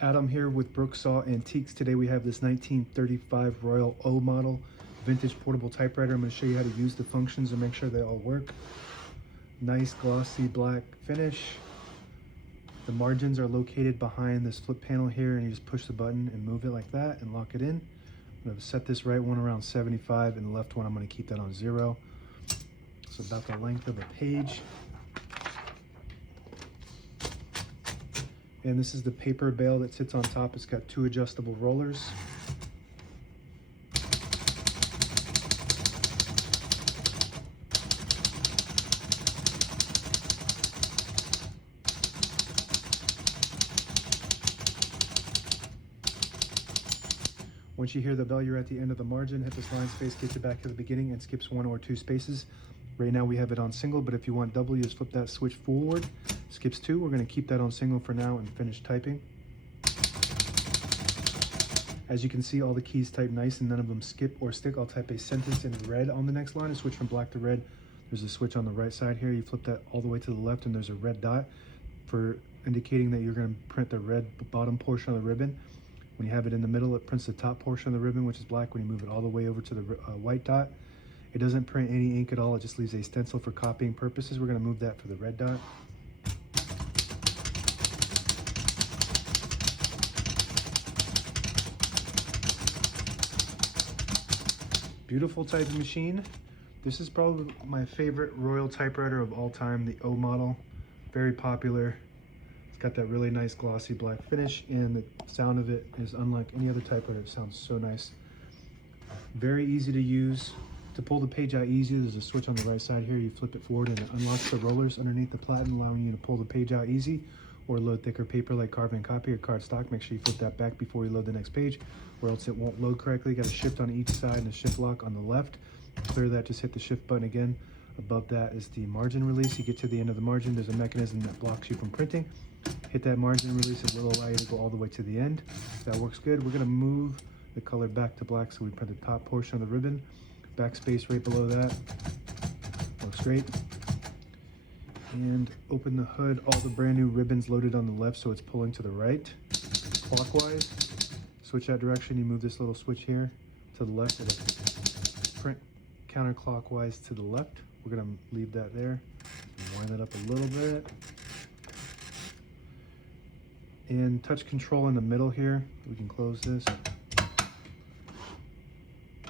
Adam here with Brooksaw Antiques. Today we have this 1935 Royal O model vintage portable typewriter. I'm going to show you how to use the functions and make sure they all work. Nice glossy black finish. The margins are located behind this flip panel here, and you just push the button and move it like that and lock it in. I'm going to set this right one around 75 and the left one I'm going to keep that on 0. So about the length of a page. And this is the paper bail that sits on top. It's got 2 adjustable rollers. Once you hear the bell, you're at the end of the margin. Hit this line space, gets you back to the beginning, and skips 1 or 2 spaces. Right now we have it on single, but if you want double, you just flip that switch forward. Skips 2. We're going to keep that on single for now and finish typing. As you can see, all the keys type nice and none of them skip or stick. I'll type a sentence in red on the next line and switch from black to red. There's a switch on the right side here. You flip that all the way to the left and there's a red dot for indicating that you're going to print the red bottom portion of the ribbon. When you have it in the middle, it prints the top portion of the ribbon, which is black. When you move it all the way over to the white dot, it doesn't print any ink at all. It just leaves a stencil for copying purposes. We're going to move that for the red dot. Beautiful typing machine. This is probably my favorite Royal typewriter of all time, the O model. Very popular. It's got that really nice glossy black finish, and the sound of it is unlike any other typewriter. It sounds so nice. Very easy to use. To pull the page out easy, there's a switch on the right side here. You flip it forward and it unlocks the rollers underneath the platen, allowing you to pull the page out easy or load thicker paper like carbon copy or cardstock. Make sure you flip that back before you load the next page, or else it won't load correctly. You got a shift on each side and a shift lock on the left. To clear that, just hit the shift button again. Above that is the margin release. You get to the end of the margin, there's a mechanism that blocks you from printing. Hit that margin release, it will allow you to go all the way to the end. That works good. We're gonna move the color back to black so we print the top portion of the ribbon. Backspace right below that. Looks great. And open the hood. All the brand new ribbons loaded on the left, so it's pulling to the right. Clockwise. Switch that direction. You move this little switch here to the left. It'll print counterclockwise to the left. We're gonna leave that there. Wind that up a little bit. And touch control in the middle here. We can close this.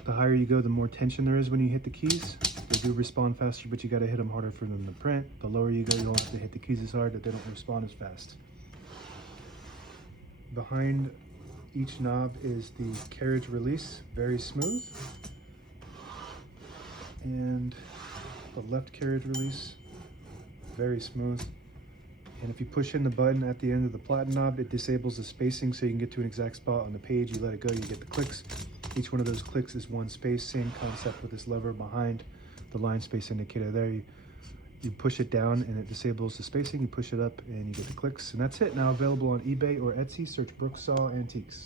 The higher you go, the more tension there is when you hit the keys. They do respond faster, but you got to hit them harder for them to print. The lower you go, you don't have to hit the keys as hard, that they don't respond as fast. Behind each knob is the carriage release, very smooth. And the left carriage release, very smooth. And if you push in the button at the end of the platen knob, it disables the spacing so you can get to an exact spot on the page. You let it go, you get the clicks. Each one of those clicks is 1 space. Same concept with this lever behind the line space indicator there. You push it down and it disables the spacing. You push it up and you get the clicks. And that's it. Now available on eBay or Etsy. Search Brooksaw Antiques.